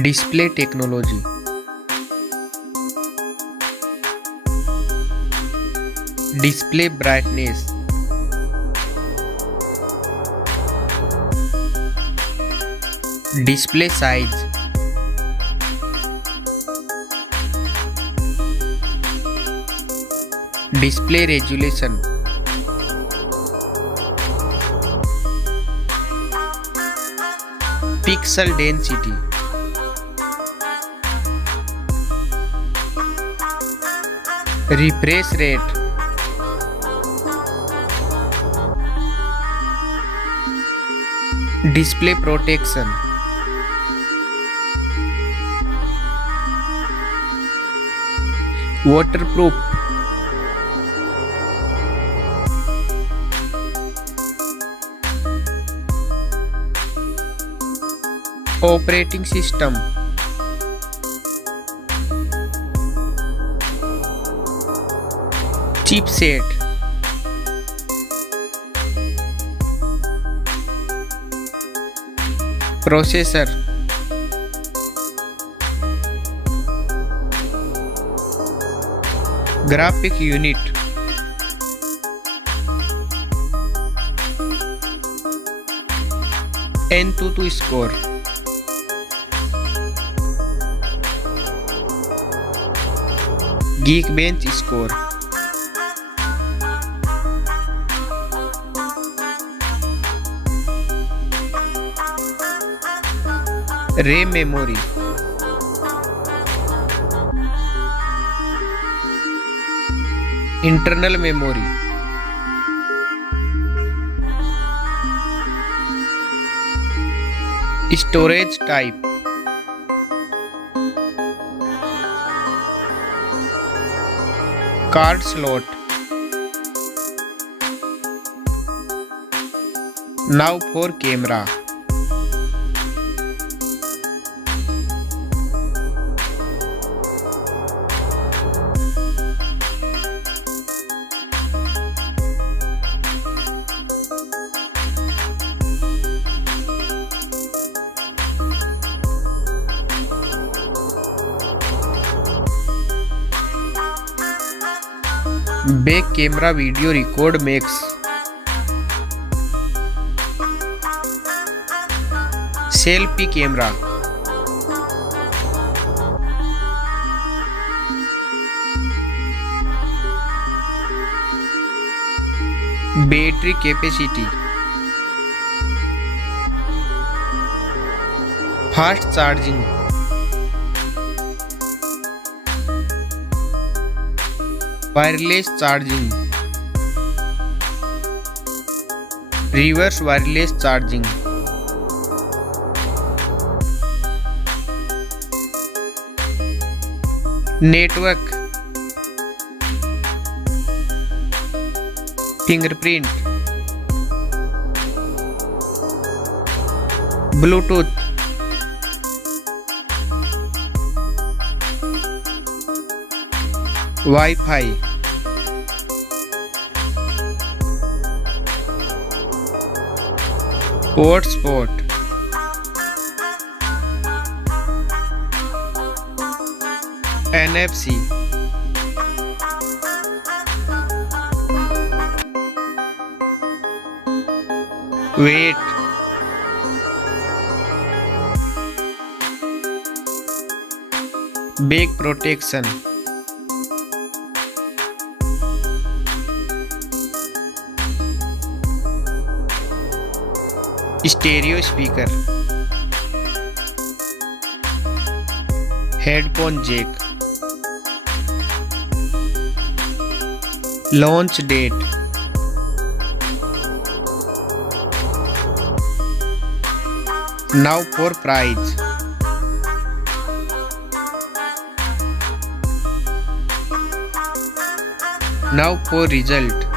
Display technology. Display brightness. Display size. Display resolution. Pixel density. Refresh rate. Display protection. Waterproof. Operating system. Chipset. Processor. Graphic unit. AnTuTu score. Geekbench score. RAM memory. Internal memory. Storage type. Card slot. Now for camera. Back camera video record makes. Selfie camera. Battery capacity. Fast charging. Wireless charging. Reverse wireless charging. Network. Fingerprint. Bluetooth. Wi-Fi. Hotspot. NFC. Weight. Back protection. Stereo speaker. Headphone jack. Launch date. Now for price. Now for result.